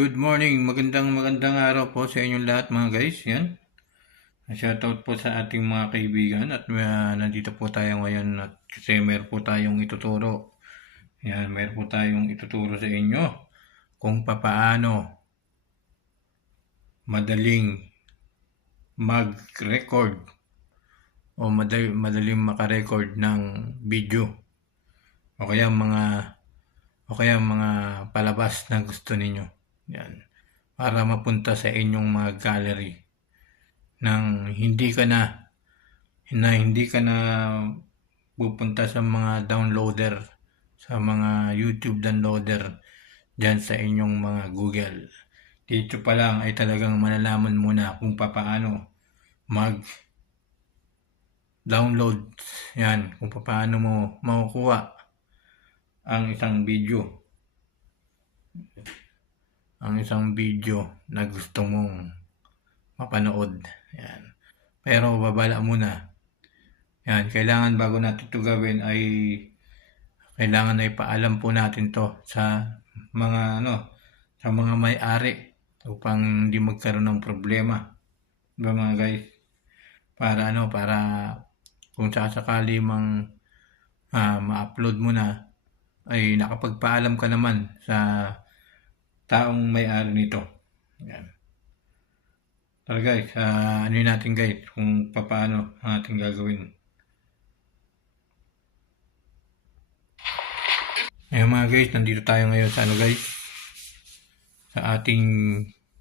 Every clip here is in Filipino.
Good morning, magandang magandang araw po sa inyong lahat mga guys. Yan. Shoutout po sa ating mga kaibigan at uh, nandito po tayo ngayon at kasi meron po tayong ituturo. Yan, meron po tayong ituturo sa inyo kung papaano madaling mag-record o madali, madaling makarecord ng video o kaya mga o kaya mga palabas na gusto ninyo. Yan. Para mapunta sa inyong mga gallery nang hindi ka na na hindi ka na pupunta sa mga downloader sa mga YouTube downloader dyan sa inyong mga Google. Dito pa lang ay talagang malalaman mo na kung papaano mag download yan kung paano mo makukuha ang isang video ang isang video na gusto mong mapanood. Yan. Pero babala muna. Yan kailangan bago natin ito gawin ay kailangan ay paalam po natin to sa mga ano sa mga may-ari upang hindi magkaroon ng problema. Diba mga guys? Para ano para kung sasakali mang ah, ma-upload mo na ay nakapagpaalam ka naman sa taong may-ari nito. Yan. Tara guys, uh, ano natin guys kung paano ang ating gagawin. Ayun mga guys, nandito tayo ngayon sa ano guys sa ating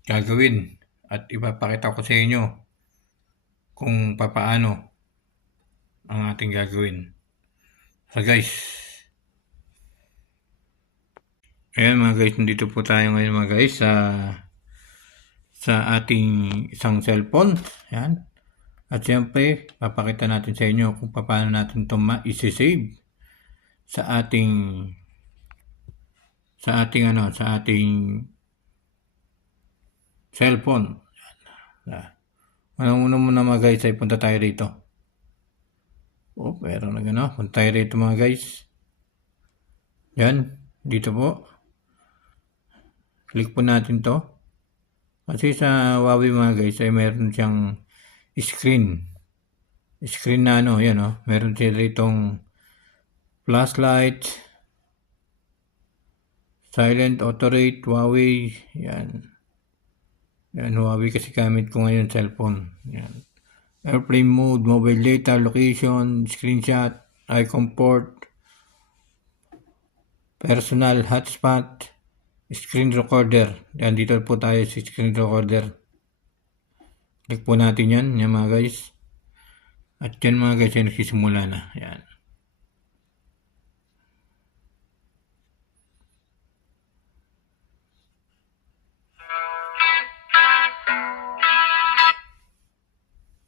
gagawin at ipapakita ko sa inyo kung papaano ang ating gagawin. So guys, ayan mga guys, nandito po tayo ngayon mga guys sa sa ating isang cellphone. Ayan. At siyempre, papakita natin sa inyo kung paano natin ito ma-save sa ating sa ating ano, sa ating cellphone. Unang-una muna mga guys ay punta tayo rito. Oh, meron na gano'n. Punta tayo rito mga guys. Yan. Dito po. Click po natin to. Kasi sa Huawei mga guys ay meron siyang screen. Screen na ano, yan oh. Meron siya ritong flashlight, silent auto rate, Huawei, yan. Yan, Huawei kasi gamit ko ngayon cellphone. Yan. Airplane mode, mobile data, location, screenshot, icon port, personal hotspot, screen recorder. Yan, dito po tayo sa screen recorder. Click po natin yan, yan mga guys. At yan mga guys, yan nagsisimula na. Yan.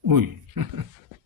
Uy.